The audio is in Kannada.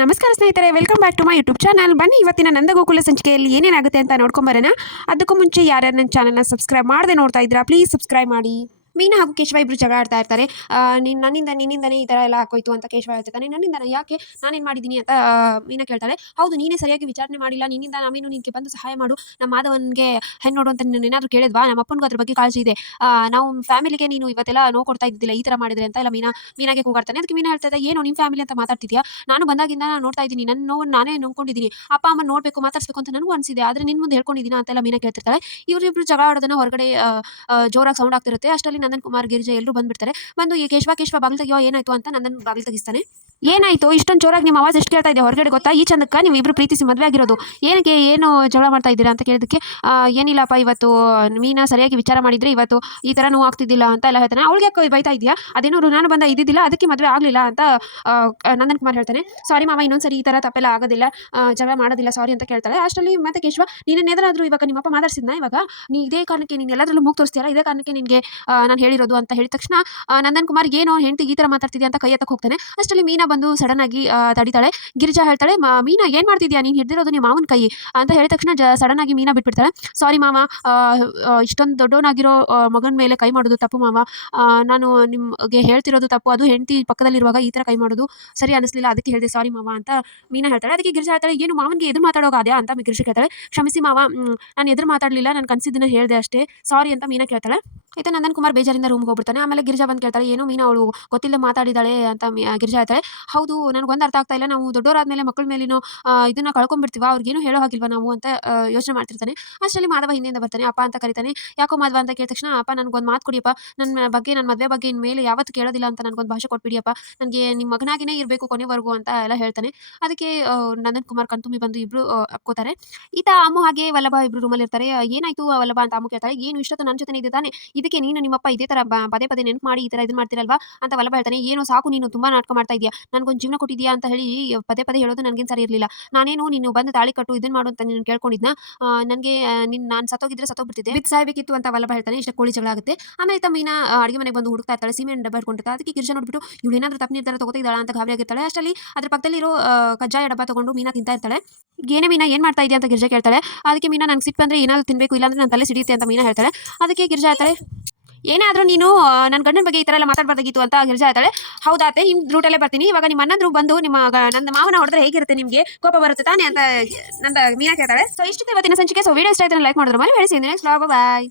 ನಮಸ್ಕಾರ ಸ್ನೇಹಿತರೆ, welcome back to my YouTube channel. ಬನ್ನಿ ಇವತ್ತಿನ ನಂದಗೋಕುಲ ಸಂಚಿಕೆಯಲ್ಲಿ ಏನೇನಾಗುತ್ತೆ ಅಂತ ನೋಡ್ಕೊಂಬರೋಣ. ಅದಕ್ಕೂ ಮುಂಚೆ ಯಾರ್ಯಾರು ನನ್ನ ಚಾನಲ್ನ ಸಬ್ಸ್ಕ್ರೈಬ್ ಮಾಡದೆ ನೋಡ್ತಾ ಇದ್ದೀರಾ, ಪ್ಲೀಸ್ ಸಬ್ಸ್ಕ್ರೈಬ್ ಮಾಡಿ. ಮೀನಾ ಹಾಗೂ ಕೇಶವ ಇಬ್ಬರು ಜಗಳ ಆಡ್ತಾ ಇರ್ತಾರೆ. ನಿನ್ನಿಂದನೇ ಈ ಥರ ಎಲ್ಲ ಹಾಕೋಯ್ತು ಅಂತ ಕೇಶವ ಹೇಳ್ತಿರ್ತಾನೆ. ನನ್ನಿಂದನ ಯಾಕೆ, ನಾನೇನು ಮಾಡಿದ್ದೀನಿ ಅಂತ ಮೀನಾ ಕೇಳ್ತಾಳೆ. ಹೌದು, ನೀನೇ ಸರಿಯಾಗಿ ವಿಚಾರಣೆ ಮಾಡಿಲ್ಲ, ನಿನ್ನಿಂದ ನಾವೇನು ನಿನಗೆ ಬಂದು ಸಹಾಯ ಮಾಡು, ನಮ್ಮ ಮಾಧವನ್ಗೆ ಹೆಣ್ಣು ನೋಡು ಅಂತ ನೀನು ಏನಾದರೂ ಕೇಳಿದ್ವಾ? ನಮ್ಮ ಅಪ್ಪನಿಗೂ ಅದ್ರ ಬಗ್ಗೆ ಕಾಳಜಿ ಇದೆ. ನಾವು ಫ್ಯಾಮಿಲಿಗೆ ನೀನು ಇವತ್ತೆಲ್ಲ ನೋವು ಕೊಡ್ತಾ ಇದ್ದಿಲ್ಲ ಈ ಥರ ಮಾಡಿದ್ರೆ ಅಂತ ಎಲ್ಲ ಮೀನಾಗೆ ಕೂಗಾಡ್ತಾನೆ. ಅದಕ್ಕೆ ಮೀನಾ ಹೇಳ್ತಾ ಏನು ನಿಮ್ಮ ಫ್ಯಾಮಿಲಿ ಅಂತ ಮಾತಾಡ್ತಿದ್ಯಾ? ನಾನು ಬಂದಾಗಿಂದ ನಾನು ನೋಡ್ತಾ ಇದ್ದೀನಿ, ನನ್ನ ನೋವನ್ನು ನಾನೇ ನೋಡ್ಕೊಂಡಿದ್ದೀನಿ. ಅಪ್ಪ ಅಮ್ಮ ನೋಡಬೇಕು, ಮಾತಾಡ್ಸ್ಬೇಕು ಅಂತ ನನಗೂ ಅನಿಸಿದೆ, ಆದರೆ ನಿನ್ನ ಮುಂದೆ ಹೇಳ್ಕೊಂಡಿದ್ದೀನಿ ಅಂತೆಲ್ಲ ಮೀನಾ ಕೇಳ್ತಿರ್ತಾಳೆ. ಇವರಿಬ್ರು ಜಗಳ ಆಡೋದನ್ನ ಹೊರಗಡೆ ಜೋರಾಗಿ ಸೌಂಡ್ ಆಗ್ತಿರುತ್ತೆ. ಅಷ್ಟರಲ್ಲಿ ನಂದನ್ ಕುಮಾರ್, ಗಿರಿಜಾ ಎಲ್ಲರೂ ಬಂದ್ಬಿಡ್ತಾರೆ. ಬಂದು ಈ ಕೇಶವ ಬಾಗಿಲು ತೆಗಿಯೋ, ಏನಾಯ್ತು ಅಂತ ನಂದನ್ ಬಾಗಿಲು ತೆಗಿಸ್ತಾನೆ. ಏನಾಯ್ತು ಇಷ್ಟೊಂದು ಜೋರಾಗಿ ನಿಮ್ಮ ಆವಾಜ್ ಎಷ್ಟು ಕೇಳ್ತಾ ಇದೆ ಹೊರಗಡೆ ಗೊತ್ತಾ? ಈ ಚಂದಕ್ಕೆ ನೀವು ಇಬ್ರು ಪ್ರೀತಿಸಿ ಮದುವೆ ಆಗಿರೋದು, ಏನಕ್ಕೆ ಏನು ಜಗಳ ಮಾಡ್ತಾ ಇದ್ದೀರಾ ಅಂತ ಕೇಳಿದಕ್ಕೆ ಏನಿಲ್ಲಪ್ಪ, ಇವತ್ತು ಮೀನಾ ಸರಿಯಾಗಿ ವಿಚಾರ ಮಾಡಿದ್ರೆ ಇವತ್ತು ಈ ಥರ ನೋವು ಆಗ್ತಿದ್ದಿಲ್ಲ ಅಂತ ಎಲ್ಲ ಹೇಳ್ತಾನೆ. ಅವಳಿಗೆ ಯಾಕೆ ಬೈತಾ ಇದೆಯಾ? ಅದೇನೋ ಋಣಾನು ಬಂದ ಇದ್ದಿದ್ದಿಲ್ಲ, ಅದಕ್ಕೆ ಮದುವೆ ಆಗಲಿಲ್ಲ ಅಂತ ನಂದನ್ ಕುಮಾರ್ ಹೇಳ್ತಾನೆ. ಸಾರಿ ಮಾವ, ಇನ್ನೊಂದ್ಸರಿ ಈ ಥರ ತಪ್ಪೆಲ್ಲ ಆಗೋದಿಲ್ಲ, ಜಗಳ ಮಾಡೋದಿಲ್ಲ, ಸಾರಿ ಅಂತ ಕೇಳ್ತಾಳೆ. ಅಷ್ಟರಲ್ಲಿ ಮತ್ತೆ ಕೇಶವ, ನೀನೇನಾದರೂ ಇವಾಗ ನಿಮ್ಮಪ್ಪ ಮಾತಾಡ್ಸಿದ್ನ, ಇವಾಗ ನೀ ಇದೇ ಕಾರಣಕ್ಕೆ ನೀನು ಎಲ್ಲದರಲ್ಲೂ ಮೂಗು ತೋರಿಸ್ತೀಯಲ್ಲ, ಇದೇ ಕಾರಣಕ್ಕೆ ನಿನಗೆ ನಾನು ಹೇಳಿರೋದು ಅಂತ ಹೇಳಿದ ತಕ್ಷಣ ನಂದನ್ ಕುಮಾರ್ ಏನೋ ಹೆಂಡತಿ ಈ ಥರ ಮಾತಾಡ್ತಿದ್ಯಾ ಅಂತ ಕೈ ಎತ್ತಕ್ಕೆ ಹೋಗ್ತಾನೆ. ಅಷ್ಟರಲ್ಲಿ ಮೀನಾ ಬಂದು ಸಡನ್ ಆಗಿ ತಡಿತಾಳೆ. ಗಿರಿಜಾ ಹೇಳ್ತಾಳೆ, ಮೀನಾ ಏನು ಮಾಡ್ತಿದ್ಯಾ, ನೀನು ಹಿಡಿದಿರೋದು ನಿಮ್ಮ ಮಾವನ ಕೈ ಅಂತ ಹೇಳಿದ ತಕ್ಷಣ ಸಡನ್ ಆಗಿ ಮೀನಾ ಬಿಟ್ಬಿಡ್ತಾಳೆ. ಸಾರಿ ಮಾವ, ಇಷ್ಟೊಂದು ದೊಡ್ಡವನಾಗಿರೋ ಮಗನ ಮೇಲೆ ಕೈ ಮಾಡೋದು ತಪ್ಪು ಮಾವ, ನಾನು ನಿಮಗೆ ಹೇಳ್ತಿರೋದು ತಪ್ಪು, ಅದು ಹೆಂಡತಿ ಪಕ್ಕದಲ್ಲಿರುವಾಗ ಈ ಥರ ಕೈ ಮಾಡೋದು ಸರಿ ಅನಿಸ್ಲಿಲ್ಲ, ಅದಕ್ಕೆ ಹೇಳಿದೆ ಸಾರಿ ಮಾವ ಅಂತ ಮೀನಾ ಹೇಳ್ತಾಳೆ. ಅದಕ್ಕೆ ಗಿರಿಜಾ ಹೇಳ್ತಾಳೆ, ಏನು ಮಾವನಿಗೆ ಎದುರು ಮಾತಾಡೋಗಾದ್ಯಾ ಅಂತ ಗಿರಿಜಾ ಕೇಳ್ತಾಳೆ. ಕ್ಷಮಿಸಿ ಮಾವ, ನಾನು ಎದುರು ಮಾತಾಡಲಿಲ್ಲ, ನಾನು ಕನಸಿದ್ದನ್ನು ಹೇಳಿದೆ ಅಷ್ಟೇ, ಸಾರಿ ಅಂತ ಮೀನಾ ಕೇಳ್ತಾಳೆ. ಆಯ್ತಾ, ನಂದನ್ ಕುಮಾರ್ ಬೇಜಾರಿಂದ ರೂಮ್ಗೆ ಹೋಗ್ಬಿಡ್ತಾನೆ. ಆಮೇಲೆ ಗಿರಿಜಾ ಬಂದು ಕೇಳ್ತಾಳೆ, ಏನು ಮೀನಾ ಅವಳು ಗೊತ್ತಿಲ್ಲದೆ ಮಾತಾಡಿದಾಳೆ ಅಂತ ಗಿರಿಜಾ ಹೇಳ್ತಾಳೆ. ಹೌದು, ನನಗೊಂದು ಅರ್ಥ ಆಗ್ತಾ ಇಲ್ಲ, ನಾವು ದೊಡ್ಡವರಾದ್ಮೇಲೆ ಮಕ್ಕಳ ಮೇಲಿನೋ ಇದನ್ನ ಕಳ್ಕೊಂಡ್ಬಿಡ್ತೀವ, ಅವ್ರಿಗೇನು ಹೇಳೋ ಹಾಗಿಲ್ವಾ ನಾವು ಅಂತ ಯೋಚನೆ ಮಾಡ್ತಿರ್ತಾನೆ. ಅಷ್ಟರಲ್ಲಿ ಮಾಧವ ಹಿಂದೆಯಿಂದ ಬರ್ತಾನೆ. ಅಪ್ಪ ಅಂತ ಕರಿತಾನೆ. ಯಾಕೋ ಮಾಧವ ಅಂತ ಕೇಳಿದ ತಕ್ಷಣ, ಅಪ್ಪ ನನಗೊಂದು ಮಾತು ಕೊಡಿಯಪ್ಪ, ನನ್ನ ಮದುವೆ ಬಗ್ಗೆ ಇನ್ಮೇಲೆ ಯಾವತ್ತು ಕೇಳೋದಿಲ್ಲ ಅಂತ ನನಗೊಂದು ಭಾಷೆ ಕೊಟ್ಬಿಡಿಯಪ್ಪ, ನನಗೆ ನಿಮ್ಮ ಮಗನಾಗಿನೇ ಇರಬೇಕು ಕೊನೆವರೆಗೂ ಅಂತ ಎಲ್ಲ ಹೇಳ್ತಾನೆ. ಅದಕ್ಕೆ ನಂದನ್ ಕುಮಾರ್ ಕಣ್ತುಂಬಿ ಬಂದು ಇಬ್ರು ಅಪ್ಕೋತಾರೆ. ಈತ ಅಮ್ಮು ಹಾಗೆ ವಲ್ಲಭ ಇಬ್ರು ರೂಮಲ್ಲಿ ಇರ್ತಾರೆ. ಏನಾಯ್ತು ವಲ್ಲಭ ಅಂತ ಅಮ್ಮು ಕೇಳ್ತಾಳೆ. ಏನು ಇಷ್ಟೊತ್ತು ನನ್ನ ಜೊತೆ ಇದೆ ತಾನೆ, ಇದಕ್ಕೆ ನೀನು ನಿಮ್ಮಪ್ಪ ಇದೇ ಥರ ಪದೇ ಪದೇ ನೆನಪು ಮಾಡಿ ಈ ಥರ ಇದನ್ನ ಮಾಡ್ತಿರಲ್ವಾ ಅಂತ ವಲ್ಲಭ ಹೇಳ್ತಾನೆ. ಏನೋ ಸಾಕು, ನೀನು ತುಂಬಾ ನಾಟಕ ಮಾಡ್ತಾ ಇದೆಯಾ, ನನಗೊಂದು ಜೀವನ ಕೊಟ್ಟಿದ್ಯಾ ಅಂತ ಹೇಳಿ ಪದೇ ಪದೇ ಹೇಳೋದು ನನಗೇನು ಸರಿ ಇರಲಿಲ್ಲ. ನಾನೇನು ನೀನು ಬಂದು ತಾಳಿ ಕಟ್ಟು ಇದನ್ನ ಮಾಡು ಅಂತ ನೀನು ಕೇಳ್ಕೊಂಡಿದ್ನ, ನನಗೆ ನಾನು ಸತ್ತೋಗಿದ್ರೆ ಸತ್ತೋಗ್ಬಿಡ್ತಿದ್ದೆ, ಬಿದ್ದು ಸಾಯ್ಬೇಕಿತ್ತು ಅಂತ ವಲ್ಲಭ ಹೇಳ್ತಾನೆ. ಇಷ್ಟ ಕೋಳಿ ಜಗಳ ಆಗುತ್ತೆ. ಆಮೇಲೆ ತಮ್ಮೀನ ಅಡುಗೆ ಮನೆಗೆ ಬಂದು ಹುಡುಕ್ತಾ ಇರ್ತಾಳೆ. ಸೀಮೆಣ್ಣೆ ಡಬ್ಬ ಇಟ್ಕೊಂಡಿರ್ತಾಳೆ. ಅದಕ್ಕೆ ಗಿರಿಜಾ ನೋಡ್ಬಿಟ್ಟು ಇವಳು ಏನಾದರೂ ತಪ್ಪು ನಿರ್ಧಾರ ತಗೋತಿದ್ದಾಳ ಅಂತ ಗಾಬರಿ ಆಗಿರ್ತಾಳೆ. ಅಷ್ಟರಲ್ಲಿ ಅದ್ರ ಪಕ್ಕದಲ್ಲಿರೋ ಕಜ್ಜಾಯ ಡಬ್ಬ ತಗೊಂಡು ಮೀನಾ ತಿಂತಾ ಇರ್ತಾಳೆ. ಏನೇ ಮೀನಾ, ಏನು ಮಾಡ್ತಾ ಇದೆಯಾ ಅಂತ ಗಿರಿಜಾ ಕೇಳ್ತಾಳೆ. ಅದಕ್ಕೆ ಮೀನಾ, ನಂಗೆ ಸಿಟ್ಟು ಬಂದರೆ ಏನಾದರೂ ತಿನ್ನಬೇಕು, ಇಲ್ಲಾಂದ್ರೆ ನನ್ನ ತಲೆ ಸಿಡಿಯುತ್ತೆ ಅಂತ ಮೀನಾ ಹೇಳ್ತಾಳೆ. ಅದಕ್ಕೆ ಗಿರಿಜಾ ಹೇಳ್ತಾಳೆ, ಏನಾದರೂ ನೀನು ನನ್ನ ಗಂಡನ ಬಗ್ಗೆ ಈ ಥರ ಎಲ್ಲ ಮಾತಾಡಬಾರ್ದಾಗಿತ್ತು ಅಂತ ಗಿರಿಜಾ ಹೇಳ್ತಾಳೆ. ಹೌದಾತೆ, ನಿಮ್ಮ ರೂಟಲ್ಲೇ ಬರ್ತೀನಿ, ಇವಾಗ ನಿಮ್ಮ ಅಣ್ಣಂದ್ರು ಬಂದು ನನ್ನ ಮಾವನ ಹೊಡೆದ್ರೆ ಹೇಗಿರುತ್ತೆ, ನಿಮಗೆ ಕೋಪ ಬರುತ್ತೆ ತಾನೇ ಅಂತ ಮೀನಾ ಕೇಳ್ತಾಳೆ. ಸೊ ಇಷ್ಟು ಇವತ್ತಿನ ಸಂಚಿಕೆ. ಸೊ ವಿಡಿಯೋ ಇಷ್ಟ ಆಯ್ತು ಲೈಕ್ ಮಾಡಿದ್ರೆ ಮೇಲೆ ಬೆಳೆಸಿ. ನೆಕ್ಸ್ಟ್ ಬಾಯ್.